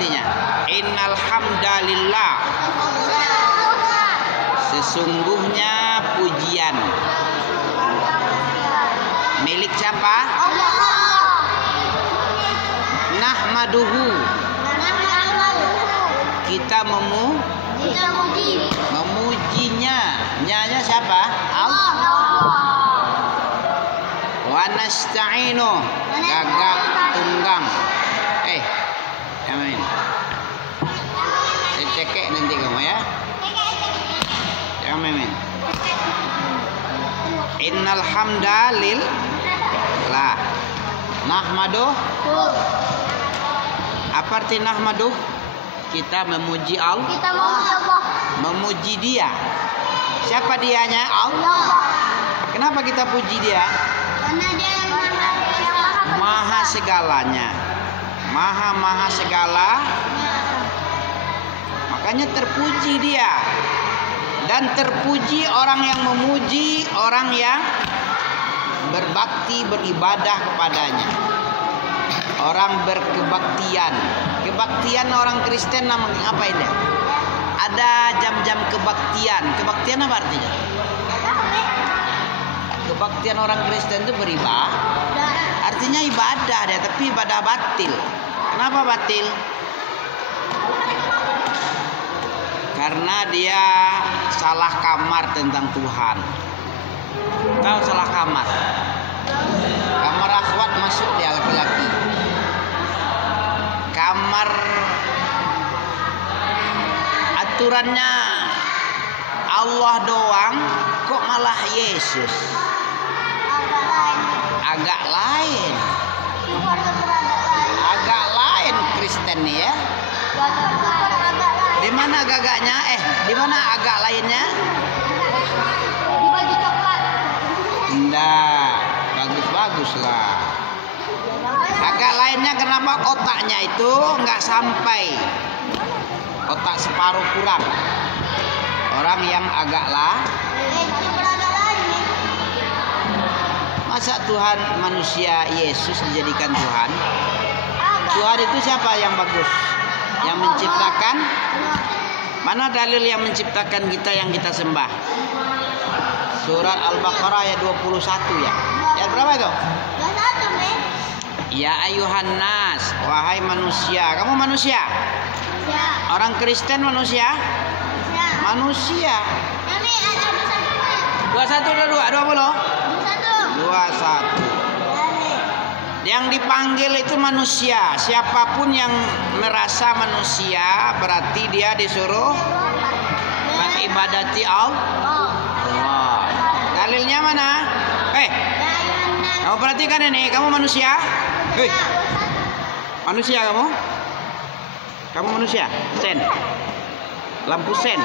artinya? Innal hamdalillah. Sesungguhnya pujian milik siapa? Nahmaduhu. Kita memujinya. Nyanya siapa? Allah. Wa nasta'inu. Gagak tunggang. Amin. Saya cekek nanti kamu ya. Amin. Innal hamdalillah. Nahmaduh. Apa arti nahmaduh? Kita memuji Allah. Memuji dia. Siapa dianya? Allah. Kenapa kita puji dia? Karena dia maha segalanya. Maha segala. Makanya terpuji dia. Dan terpuji orang yang memuji orang yang berbakti, beribadah kepadanya. Orang berkebaktian. Kebaktian orang Kristen namanya apa ini? Ada jam-jam kebaktian. Kebaktian apa artinya? Kebaktian orang Kristen itu beribadah. Artinya ibadah dia, tapi ibadah batil. Kenapa batil? Karena dia salah kamar tentang Tuhan. Tahu salah kamar? Kamar akhwat masuk dia laki-laki. Kamar aturannya Allah doang, kok malah Yesus? Agak lain. Agak lain Kristen nih ya. Di mana gagaknya? Di mana agak lainnya? di baju coklat. Enggak, bagus-bagus lah. Agak lainnya kenapa otaknya itu enggak sampai. Otak separuh kurang. Orang yang agak lah. Masa Tuhan manusia Yesus dijadikan Tuhan? Tuhan itu siapa yang bagus? Yang menciptakan? Mana dalil yang menciptakan kita yang kita sembah? Surat Al-Baqarah ayat 21 ya. Ayat berapa itu? 21, Ya ayuhan nas, wahai manusia. Kamu manusia? Ya. Orang Kristen manusia? Ya. Manusia. Kami ada 21 ada 20? 21. 21. Yang dipanggil itu manusia. Siapapun yang merasa manusia berarti dia disuruh mengibadati Allah. Dalilnya mana? Kamu perhatikan ini. Kamu manusia? Manusia kamu? Kamu manusia? Sen. Lampu sen.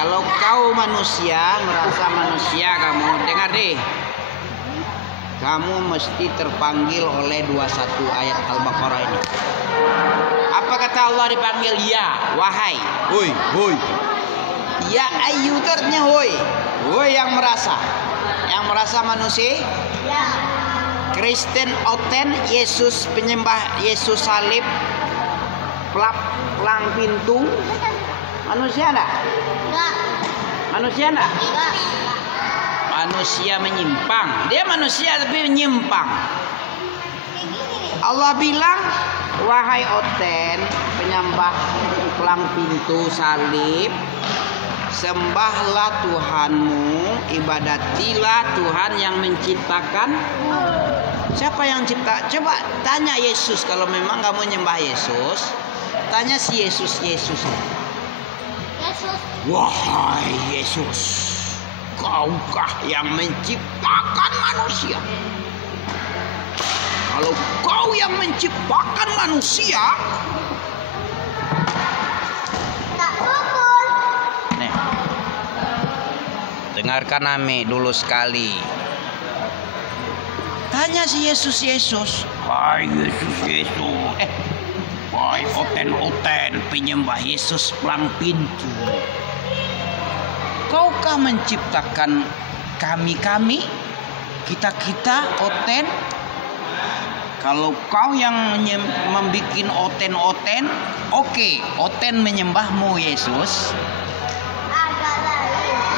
Kalau kau manusia, merasa manusia kamu, dengar deh. Kamu mesti terpanggil oleh 21 ayat Al-Baqarah ini. Apa kata Allah dipanggil? Ya, wahai. Hoi. Ya ayu artinya hoi. Hoi yang merasa. Yang merasa manusia. Ya. Kristen oten, Yesus penyembah Yesus salib. Pelang pintu. Manusia enggak? Enggak. Manusia enggak? Enggak. Manusia menyimpang. Dia manusia tapi menyimpang. Allah bilang, wahai oten, penyembah pelang pintu salib, sembahlah Tuhanmu, ibadatilah Tuhan yang menciptakan. Siapa yang cipta? Coba tanya Yesus. Kalau memang kamu nyembah Yesus, tanya si Yesus. Yesus. Wahai Yesus, kaukah yang menciptakan manusia? Kalau kau yang menciptakan manusia, Tak pukul. nih, dengarkan Ami dulu sekali. Tanya si Yesus. Wahai Yesus. Wahai oten penyembah Yesus pelang pintu. Kaukah menciptakan kami? Kita oten. Kalau kau yang membikin oten, oke, oten menyembahmu Yesus.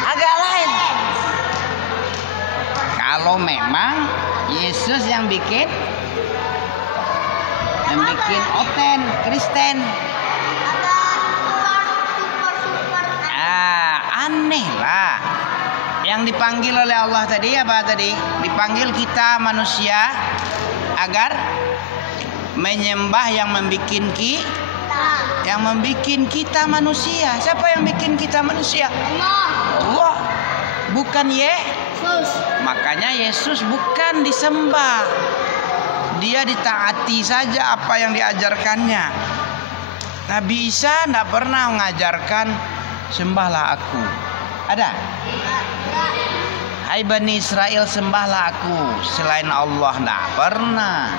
Agak lain. Kalau memang Yesus yang bikin oten Kristen. Aneh lah. Yang dipanggil oleh Allah tadi apa tadi? Dipanggil kita manusia agar menyembah yang membikin kita manusia. Siapa yang bikin kita manusia? Allah. Bukan Yesus. Makanya Yesus bukan disembah. Dia ditaati saja apa yang diajarkannya. Nabi Isa tidak pernah mengajarkan sembahlah aku. Ada? Hai Bani Israel, sembahlah aku selain Allah. Tidak pernah.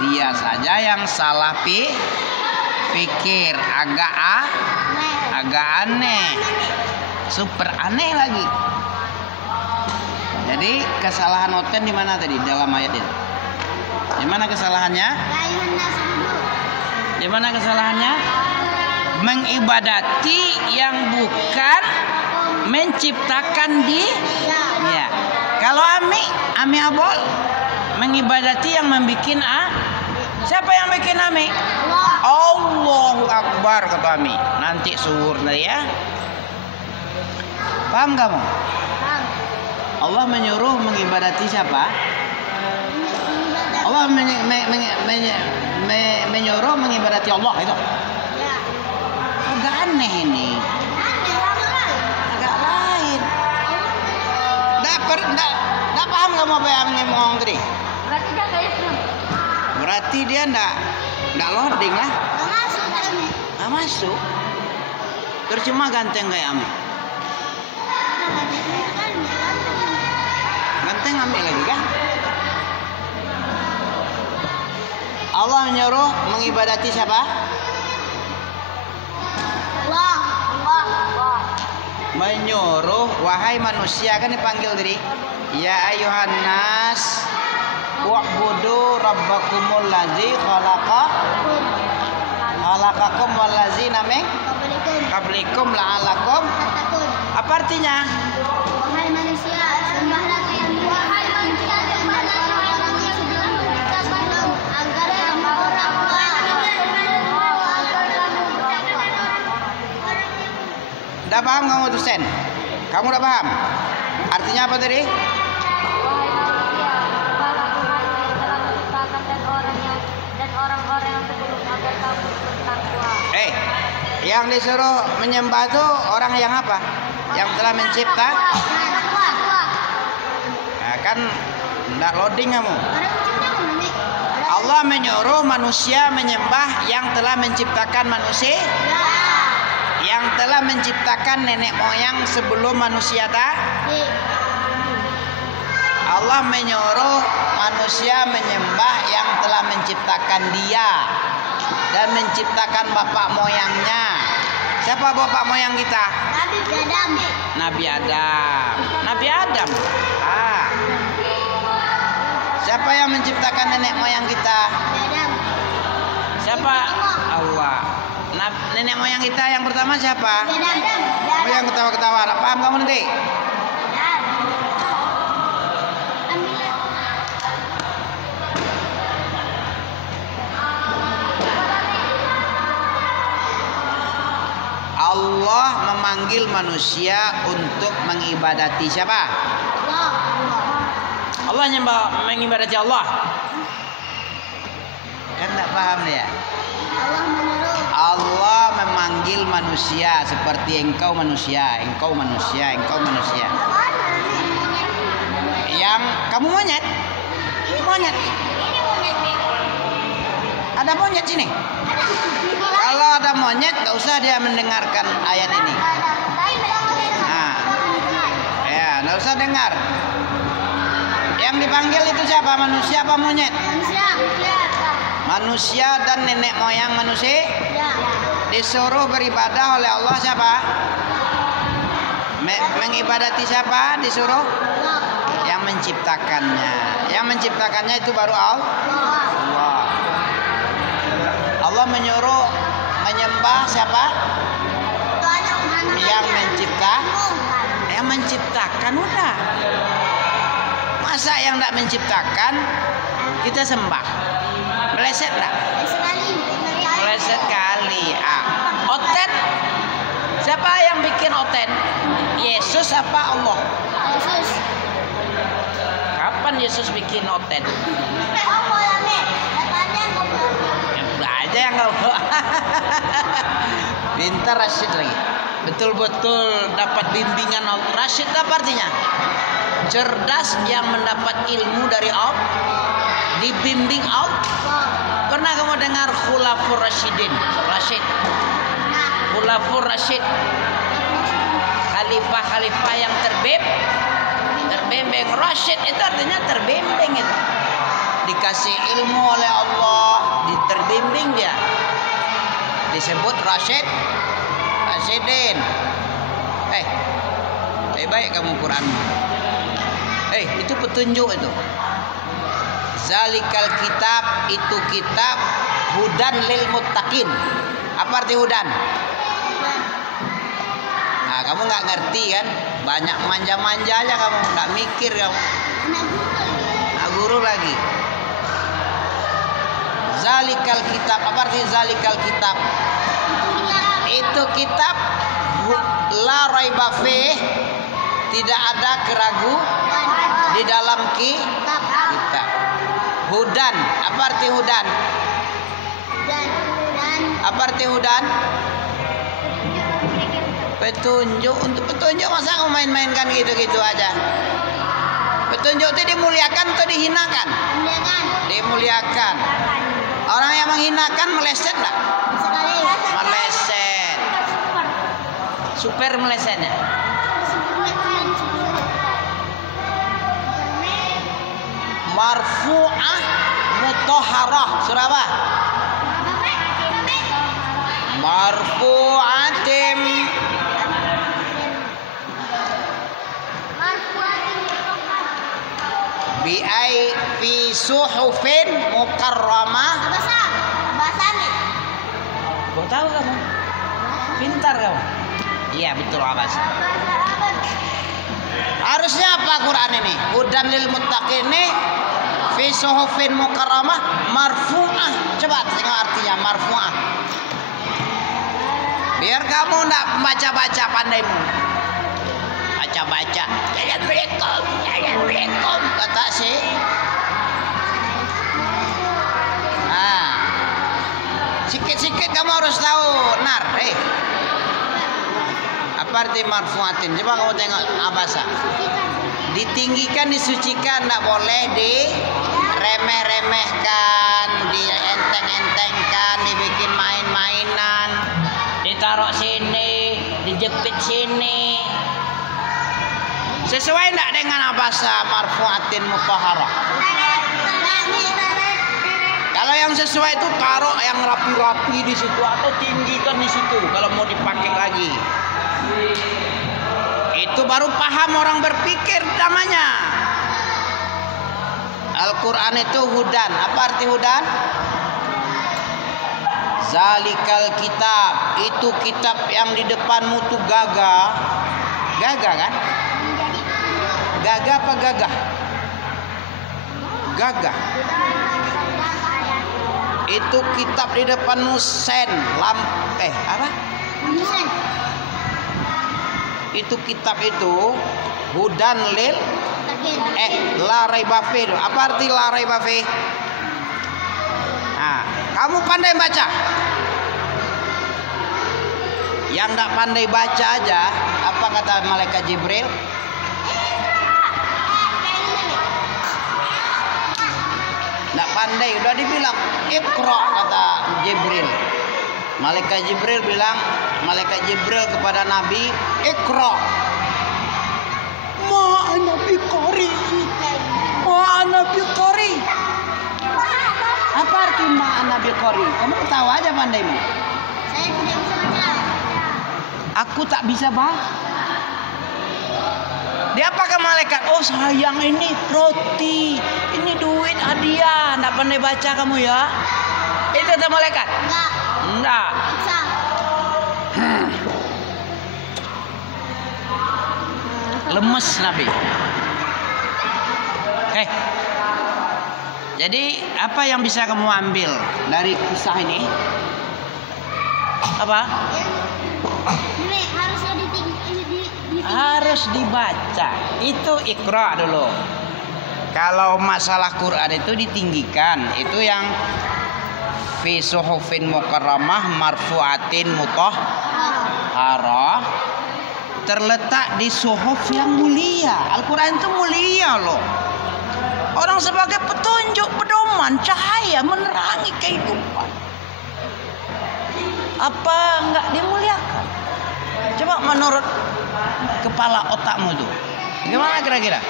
Dia saja yang salah pikir. Agak aneh. Super aneh lagi. Jadi kesalahan oten di mana tadi dalam ayat itu? Di mana kesalahannya? Di mana kesalahannya? Mengibadati yang bukan menciptakan ya. Kalau ami abol mengibadati yang membikin siapa yang bikin ami? Allahu Akbar kata ami. Nanti suhur ya. Paham kamu? Allah menyuruh mengibadati siapa? Allah menyuruh mengibadati Allah itu. Agak aneh ini. Agak lain. Nggak paham kamu apa yang ngomong tadi? Berarti dia nggak loading lah. Nggak masuk. Percuma ganteng kayak Ami. Ganteng ambil lagi kan? Allah menyuruh mengibadati siapa? Allah. Menyuruh wahai manusia, kan dipanggil tadi. Ya ayuhan nas wa'budu rabbakumul ladzi khalaqakum wal ladzina min qablikum la'allakum. Apa artinya? Wahai manusia, sembahlah Tuhan. Wahai manusia, sembahlah orang-orang yang sebelum kita sebelum agar kamu bertakwa. Udah paham kamu dosen? Kamu udah paham? Artinya apa tadi? Wahai manusia, sembahlah Tuhan yang telah menciptakan dan orang-orang yang sebelum agar kamu bertakwa. Yang disuruh menyembah itu orang yang apa? Yang telah mencipta? Nah, kan enggak loading kamu. Allah menyuruh manusia menyembah yang telah menciptakan manusia. Yang telah menciptakan nenek moyang sebelum manusia Allah menyuruh manusia menyembah yang telah menciptakan dia dan menciptakan bapak moyangnya. Siapa bapak moyang kita? Nabi Adam. Siapa yang menciptakan nenek moyang kita? Siapa? Allah. Nenek moyang kita yang pertama siapa? Kamu yang ketawa-ketawa. Paham kamu nanti? Allah memanggil manusia untuk mengibadati siapa? Allah mengibadati Allah. Kan tak paham dia? Allah memanggil manusia seperti engkau manusia. Yang kamu monyet? Monyet. Ada monyet sini? Kalau ada monyet, gak usah dia mendengarkan ayat ini. Nah, ya, gak usah dengar. Yang dipanggil itu siapa? Manusia apa monyet? Manusia dan nenek moyang manusia disuruh beribadah oleh Allah siapa? Mengibadati siapa? Disuruh yang yang menciptakannya. Yang menciptakannya itu baru Allah. Allah menyuruh menyembah siapa? Yang menciptakan udah. Masa yang tidak menciptakan kita sembah? Meleset enggak? Meleset kali. Oten. Siapa yang bikin oten? Yesus apa Allah? Yesus. Kapan Yesus bikin oten? Aja yang kau. Pintar Rashid lagi. Betul-betul dapat bimbingan Rashid apa artinya? Cerdas yang mendapat ilmu dari Allah, dibimbing Allah. Pernah kamu dengar Khulafur Rasyidin? Rashid. Khulafur Rasyid. Khalifah-khalifah yang terbimbing. Rashid itu artinya terbimbing itu. Dikasih ilmu oleh Allah, terbimbing dia. Disebut Rasyidin. Baik kamu Quran. Itu petunjuk itu. Zalikal kitab, itu kitab hudan lil muttaqin. Apa arti hudan? Nah, kamu nggak ngerti kan? Banyak manja-manjanya kamu, nggak mikir kamu. Nah, guru lagi. Zalikal kitab, apa arti zalikal kitab? Itu kitab la raiba fih, tidak ada keraguan di dalam kitab. Hudan, apa arti hudan? Apa arti hudan? Petunjuk. Untuk petunjuk masa kamu main-mainkan gitu-gitu aja? Petunjuk itu dimuliakan atau dihinakan? Dimuliakan. Orang yang menghinakan meleset enggak? Meleset. Super melesetnya. Marfu'ah mutahharah. Surah apa? Marfu'atim. Bi'ai fi suhufin mukarramah. Bahasa nih. Kau tahu kamu? Pintar kamu. Iya betul bahasa. Harusnya apa Quran ini? Hudan lil muttaqin ini fi suhufin mukarramah marfu'ah. Coba tengok artinya marfu'ah. Biar kamu enggak baca-baca pandaimu. Baca-baca. Jangan berikom kata si. Sikit-sikit kamu harus tahu nar. Apa arti marfu'atin? Coba kamu tengok abasa. Ditinggikan, disucikan, tidak boleh diremeh-remehkan, dienteng-entengkan, dibikin main-mainan, ditaruh sini, dijepit sini. Sesuai tidak dengan abasa marfu'atin mutahharah? Kalau yang sesuai itu taruh yang rapi-rapi di situ atau tinggikan di situ kalau mau dipakai lagi. Itu baru paham orang berpikir namanya. Al-Quran itu hudan. Apa arti hudan? Zalikal kitab, itu kitab yang di depanmu tuh gagah. Gagah kan? Gagah apa gagah? Gagah. Itu kitab di depanmu apa? Itu kitab itu hudan lil la raiba fi. Apa arti la raiba fi? Nah, kamu pandai baca. Yang enggak pandai baca aja, apa kata malaikat Jibril? Enggak pandai, udah dibilang Iqra kata Jibril. Malaikat Jibril bilang, malaikat Jibril kepada Nabi, Iqra. Ma'ana biqari. Ma'ana biqari. Apa arti ma'ana biqari? Kamu tahu aja pandaimu. Saya tidak bisa baca. Aku tak bisa baca. Diapakan malaikat? Oh sayang, ini roti, ini duit hadiah. Nggak pandai baca kamu ya? Itu kata malaikat? Enggak. Lemes Nabi. Jadi apa yang bisa kamu ambil dari kisah ini? Apa? Harus dibaca. Itu Iqra dulu. Kalau masalah Quran itu ditinggikan. Itu yang fi suhufin mukarramah marfu'atin mutahharah, terletak di suhuf yang mulia. Al-Quran itu mulia loh. Orang sebagai petunjuk, pedoman, cahaya, menerangi kehidupan. Apa enggak dimuliakan? Coba menurut kepala otakmu tuh, gimana kira-kira?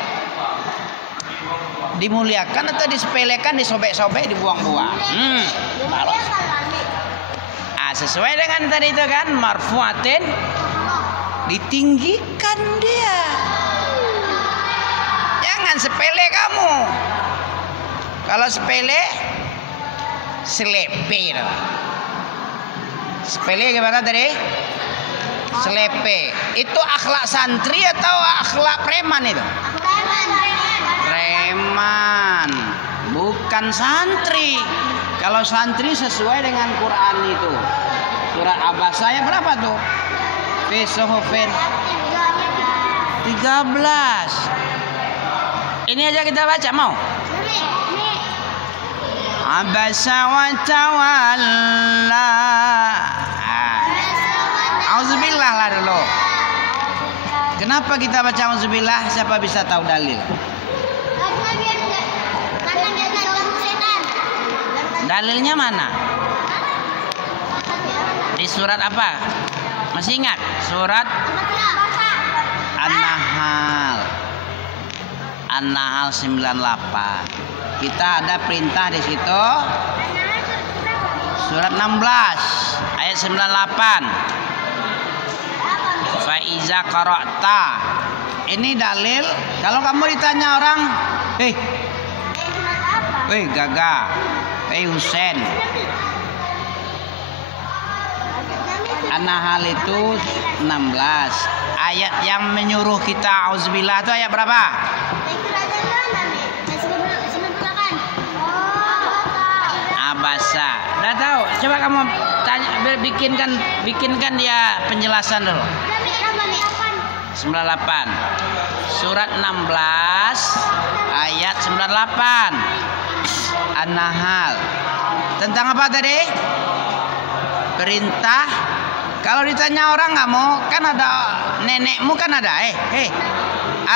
Dimuliakan atau disepelekan, disobek-sobek, dibuang-buang? Sesuai dengan tadi itu kan, marfuatin, ditinggikan dia. Jangan sepele kamu. Kalau sepele, selepe. Sepele gimana tadi? Selepe. Itu akhlak santri atau akhlak preman itu? Preman, bukan santri. Kalau santri sesuai dengan Quran itu. Surat Abasa ayat berapa tuh? Fi suhufin 13. Ini aja kita baca mau? Abasa wa tawalla. Auzubillah lah dulu. Kenapa kita baca auzubillah? Siapa bisa tahu dalil? Dalilnya mana? Di surat apa? Masih ingat? Surat An-Nahl. An-Nahl 98. Kita ada perintah di situ. Surat 16 ayat 98. Faiza qara'ta. Ini dalil. Kalau kamu ditanya orang, Gaga, Husen. An-Nahl itu 16. Ayat yang menyuruh kita auzubillah itu ayat berapa? Abasa. Udah tahu? Coba kamu tanya, bikinkan dia penjelasan dulu. 98. Surat 16 ayat 98. An-Nahl. Tentang apa tadi? Perintah. Kalau ditanya orang kamu, kan ada nenekmu kan ada.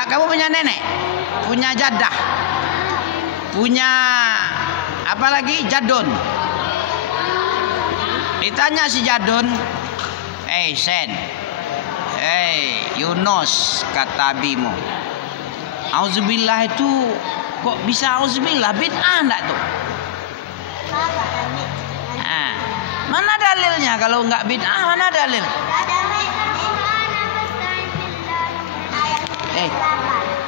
Kamu punya nenek, punya jadah, punya apa lagi? Jadun. Ditanya si jadun, Sen, Yunus, kata abimu, auzubillah itu kok bisa auzubillah? Bid'ah enggak tuh? Mana dalilnya? Kalau enggak bid'ah, mana dalil?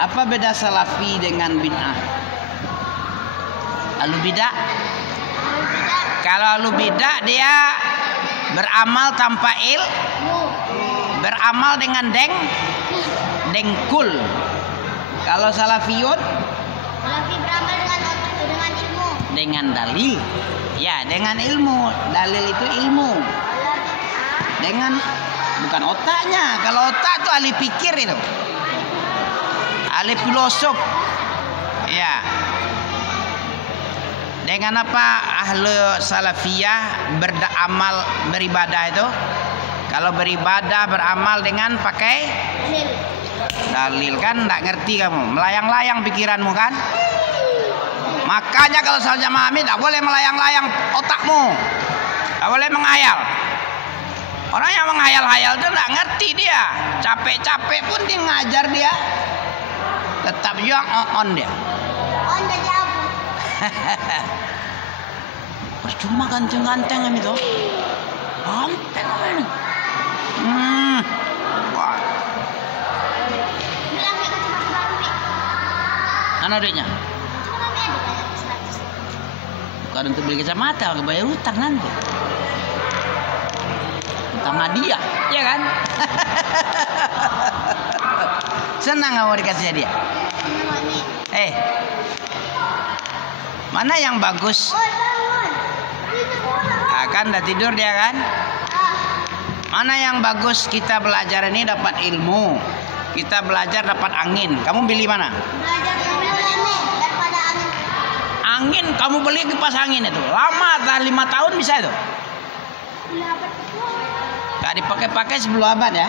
Apa beda salafi dengan bid'ah? Ahlu bid'ah? Kalau ahlu bid'ah dia beramal tanpa beramal dengan dengkul. Kalau salafiyun beramal dengan ilmu. Dengan dalil. Ya, dengan ilmu. Dalil itu ilmu. Dengan bukan otaknya. Kalau otak itu ahli pikir itu. Ahli filosof. Ya. Dengan apa ahli salafiyah beribadah itu? Kalau beribadah beramal dengan pakai dalil kan enggak ngerti kamu. Melayang-layang pikiranmu kan? Makanya kalau soal jamaah tidak boleh melayang-layang otakmu, tidak boleh menghayal. Orang yang menghayal-hayal itu tidak ngerti dia. Capek-capek pun dia ngajar dia, tetap juga on dia. On jadi apa? Percuma ganteng-ganteng itu. Ganteng ini. Mana duitnya? Cuma kami ada kayak 100. Bukan untuk beli kacamata, bayar utang nanti. Utang hadiah, ya kan? Senang nggak mau dikasih hadiah? Senang nih. Mana yang bagus? Bangun. Itu bola. Kan udah tidur dia kan? Mana yang bagus kita belajar ini dapat ilmu. Kita belajar dapat angin. Kamu pilih mana? Belajar ilmu daripada angin. Angin kamu beli kipas angin itu. Lama, 5 tahun bisa itu. Gak dipakai-pakai 10 abad ya.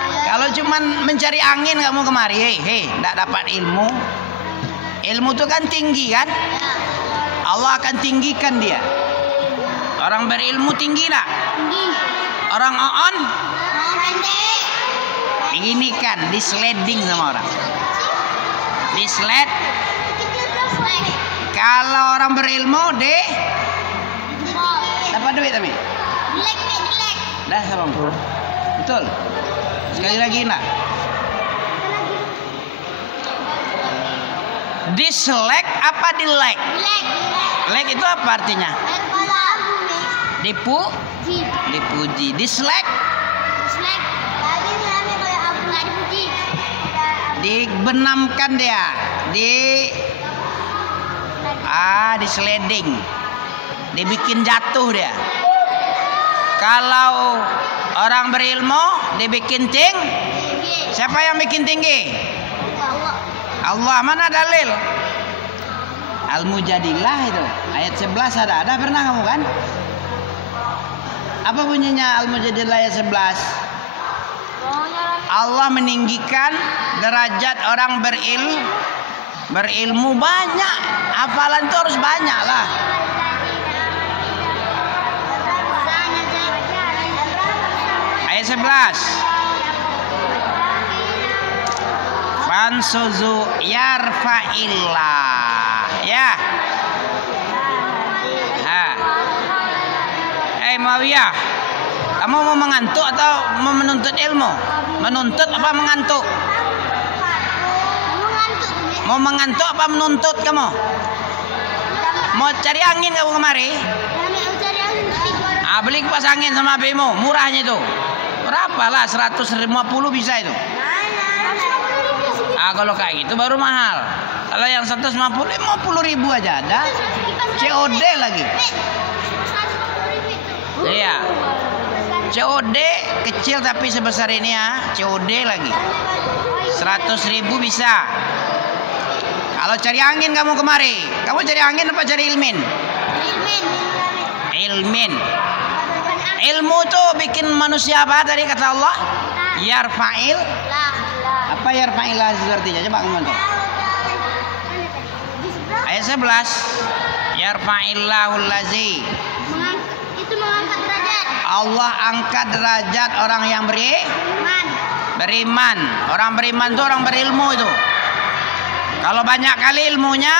Kalau cuman mencari angin kamu kemari, nggak dapat ilmu. Ilmu itu kan tinggi kan? Allah akan tinggikan dia. Orang berilmu tinggi nak? Tinggi. Orang on? Pendek. Ini kan disleding sama orang. Disled. Kalau orang berilmu deh dapat duit tapi. Dilek. Dah sama. Betul. Sekali lagi nak. Dislek apa dilek? Dilek itu apa artinya? Dipuji. Dislek? Dibenamkan dia. Disleding. Dibikin jatuh dia. Kalau orang berilmu dibikin tinggi. Siapa yang bikin tinggi? Allah. Mana dalil? Al-Mujadilah itu ayat 11 ada pernah kamu kan? Apa bunyinya Al-Mujadilah ayat 11? Allah meninggikan derajat orang berilmu banyak. Hafalan itu harus banyak lah. Ayat 11. Fansuzu yarfa'illah. Ya. Mawiyah, kamu mau mengantuk atau mau menuntut ilmu? Menuntut apa mengantuk? Mau mengantuk apa menuntut kamu? Mau cari angin kamu kemari? Beli kipas angin sama abimu, murahnya itu. Berapa lah? 150 bisa itu. Kalau kayak gitu baru mahal. Kalau yang 150, 50.000 aja ada. COD lagi. Iya. COD kecil tapi sebesar ini ya. COD lagi. 100.000 bisa. Kalau cari angin kamu kemari. Kamu cari angin apa cari ilmin? Ilmin. Ilmu tuh bikin manusia apa tadi kata Allah? Yarfa'il. Apa yarfa'il artinya? Coba kamu tuh. Ayat 11. Yarfa'illahul lazi. Allah angkat derajat orang yang beriman. Orang beriman itu orang berilmu itu. Kalau banyak kali ilmunya,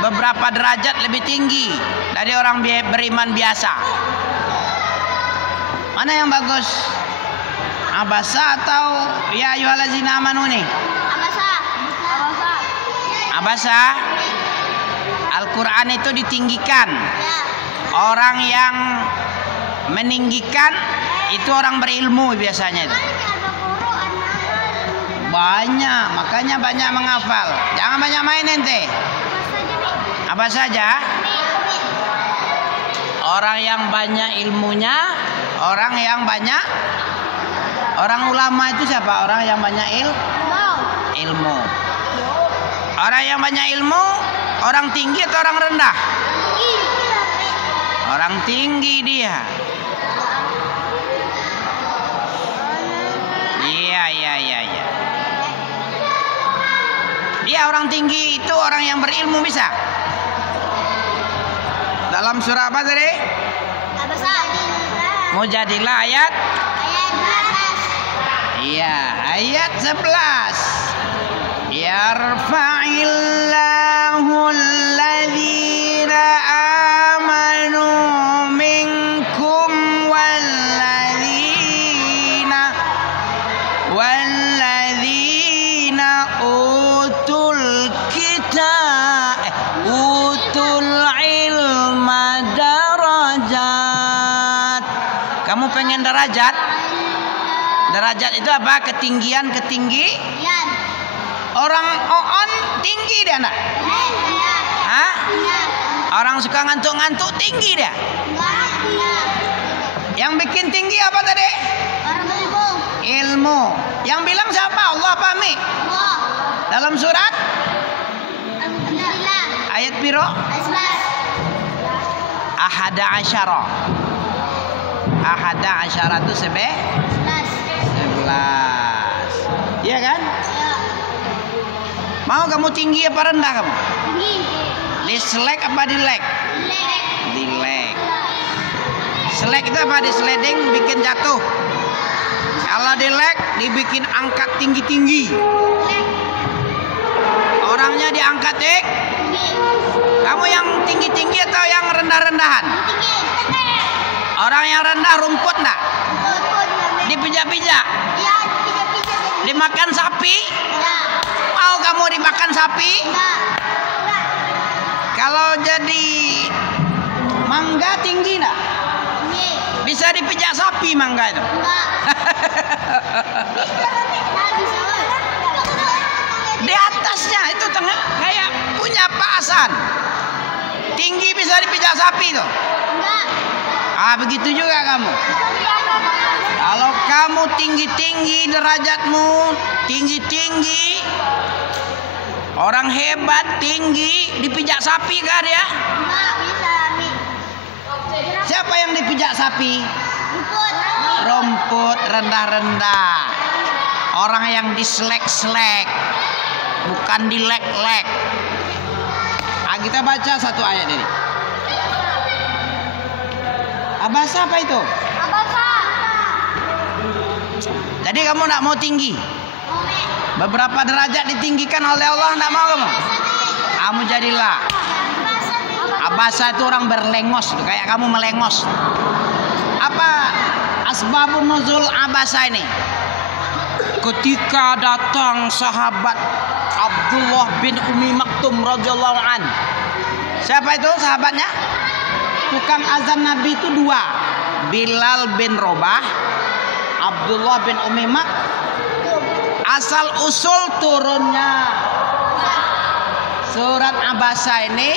beberapa derajat lebih tinggi dari orang beriman biasa. Mana yang bagus? Abasa atau ya ayyuhallazina amanu nih? Abasa. Al-Quran itu ditinggikan. Orang yang meninggikan itu orang berilmu biasanya itu. Banyak, makanya banyak menghafal. Jangan banyak main ente. Apa saja? Orang yang banyak ilmunya, orang yang banyak. Orang ulama itu siapa? Orang yang banyak ilmu. Orang yang banyak ilmu, orang tinggi atau orang rendah? Orang tinggi dia. Iya. Dia orang tinggi itu orang yang berilmu bisa. Dalam surah apa tadi? Mujadilah ayat? Iya, ayat 11. Yarfa'illahu alladhina amanu minkum walladzina derajat? Derajat itu apa? Ketinggian. Yan. Orang on tinggi dia nak? Hah? Orang suka ngantuk-ngantuk tinggi dia? Yang bikin tinggi apa tadi? Orang ilmu. Ilmu. Yang bilang siapa? Allah apa Mi? Allah. Dalam surat? Alhamdulillah. Ayat piro? Asmas. Ahada asyara. Ahada asyara itu 11. Iya kan? Ya. Mau kamu tinggi apa rendah kamu? Tinggi. Diselek apa dilek? Lek. Dilek. Selek itu apa? Diseleding bikin jatuh. Kalau dilek dibikin angkat tinggi-tinggi. Lek. Orangnya diangkat Tinggi. Kamu yang tinggi-tinggi atau yang rendah-rendahan? Tinggi. Orang yang rendah rumput enggak? Betul. Dipijak-pijak. Ya, pijat-pijat. Dimakan sapi? Ya. Mau kamu dimakan sapi? Enggak. Kalau jadi mangga tinggi enggak? Tinggi. Bisa dipijak sapi mangga itu. Enggak. Bisa. Di atasnya itu tengah kayak punya Pak Hasan. Tinggi bisa dipijak sapi itu. Enggak. Ah, begitu juga kamu. Kalau kamu tinggi-tinggi derajatmu, tinggi-tinggi, orang hebat tinggi, dipijak sapi kah dia? Enggak bisa, Mi. Siapa yang dipijak sapi? Rumput. Rumput rendah-rendah. Orang yang diselek-selek, bukan dilek-lek. Ah, kita baca satu ayat ini. Abasa apa itu? Abasa. Jadi kamu nak mau tinggi? Ome. Beberapa derajat ditinggikan oleh Allah, nak mau kamu? Kamu jadilah. Abasa itu orang berlengos, kayak kamu melengos. Apa asbabun nuzul abasa ini? Ketika datang sahabat Abdullah bin Umi Maktum radhiyallahu an. Siapa itu sahabatnya? Tukang azan Nabi itu dua, Bilal bin Robah, Abdullah bin Umi Maktum. Asal usul turunnya surat Abasa ini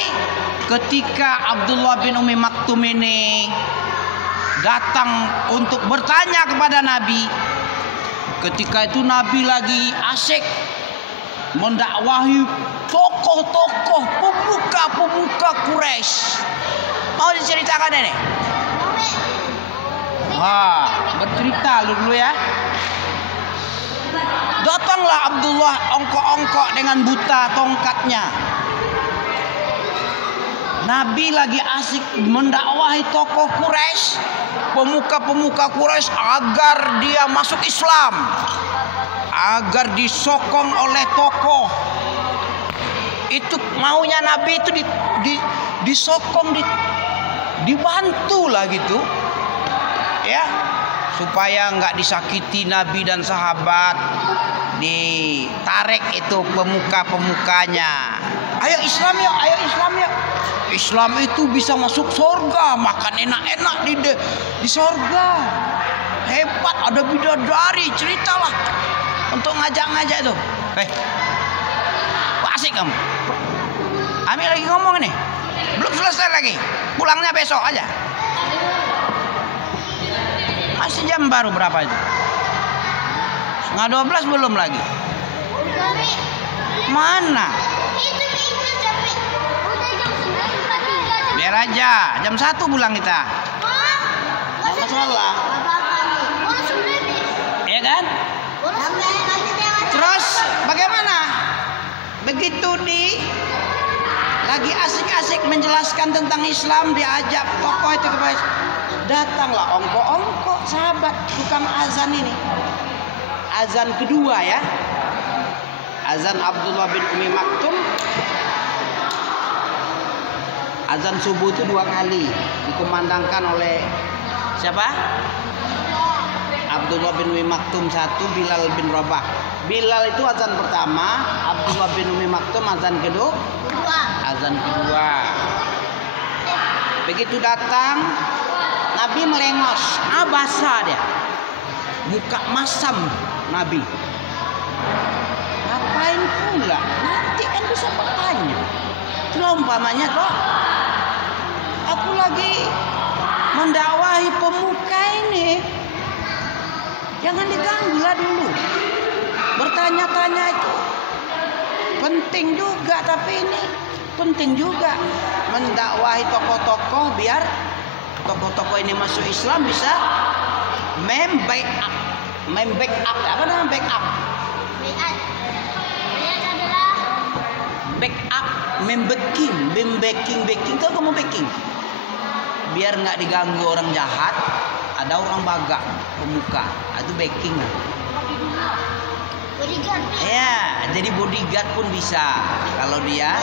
ketika Abdullah bin Umi Maktum ini datang untuk bertanya kepada Nabi. Ketika itu Nabi lagi asyik mendakwahi tokoh-tokoh pemuka-pemuka Quraisy. Mau diceritakan ini? Wah, bercerita dulu ya. Datanglah Abdullah ongkok-ongkok dengan buta tongkatnya. Nabi lagi asik mendakwahi tokoh Quraisy, pemuka-pemuka Quraisy agar dia masuk Islam, agar disokong oleh tokoh. Itu maunya Nabi itu disokong, dibantu lah gitu, ya, supaya nggak disakiti Nabi dan sahabat, ditarik itu pemuka-pemukanya. Ayo Islam yuk, ayo Islam yuk. Islam itu bisa masuk surga, makan enak-enak di surga. Hebat, ada bidadari, ceritalah untuk ngajak-ngajak tuh. Asik kamu. Ami lagi ngomong nih, belum selesai lagi. Pulangnya besok aja. Masih jam baru berapa itu? 11:30 belum lagi. Mana? Biar aja, jam 1 pulang kita. Nggak masalah. Ya kan? Terus bagaimana? Begitu lagi asik-asik menjelaskan tentang Islam, diajak tokoh itu ke bawah. Datanglah ongkok-ongkok sahabat tukang azan ini. Azan kedua ya. Azan Abdullah bin Umi Maktum. Azan subuh itu 2 kali dikumandangkan oleh siapa? Abdullah bin Umi Maktum 1, Bilal bin Rabah. Bilal itu azan pertama, Abdullah bin Umi Maktum azan kedua. Azan kedua. Begitu datang Nabi melengos, abasa dia, muka masam Nabi. Ngapain pula? Nanti kan bisa bertanya. Itulah umpamanya toh, aku lagi mendakwahi pemuka ini, jangan diganggu lah dulu. Bertanya-tanya itu penting juga, tapi ini penting juga mendakwahi tokoh-tokoh biar tokoh-tokoh ini masuk Islam bisa membackup apa namanya backup adalah backup backing tahu kamu backing biar nggak diganggu orang jahat, ada orang baga pemuka itu backing bodyguard. ya, jadi bodyguard pun bisa kalau dia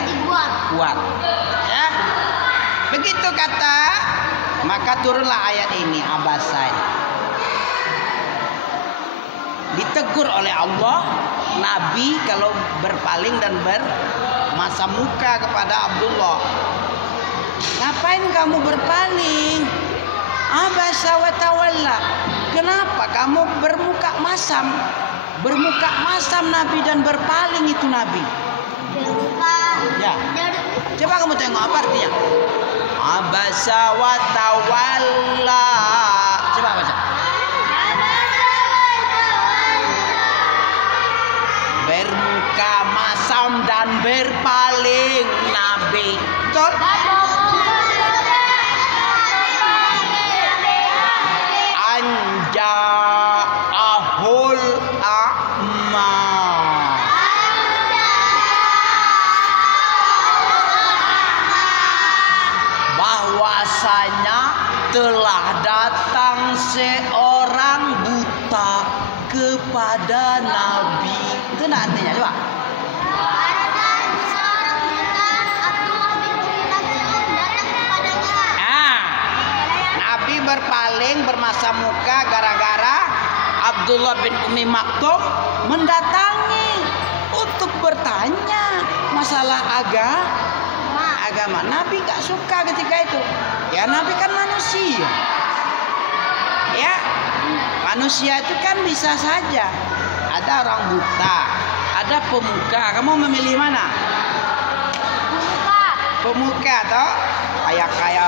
kuat ya. Begitu kata, maka turunlah ayat ini, abasa. Ditegur oleh Allah, Nabi kalau berpaling dan bermasa muka kepada Abdullah. Ngapain kamu berpaling? Abasa wa tawalla. Kenapa kamu bermuka masam? Bermuka masam Nabi dan berpaling itu Nabi. Ya. Coba kamu tengok apa artinya? Abasa wa tawalla. Coba baca. Bermuka masam dan berpaling Nabi. Betul? Anja'ahul a'ma. Bahwasanya telah datang seorang buta kepada Nabi. Itu nak artinya coba. Nabi berpaling bermasa muka gara-gara Abdullah bin Umi Maktum mendatangi untuk bertanya masalah agama. Nabi gak suka ketika itu. Ya Nabi kan manusia. Ya manusia itu kan bisa saja. Ada orang buta, ada pemuka. Kamu memilih mana? Pemuka toh? Kaya raya.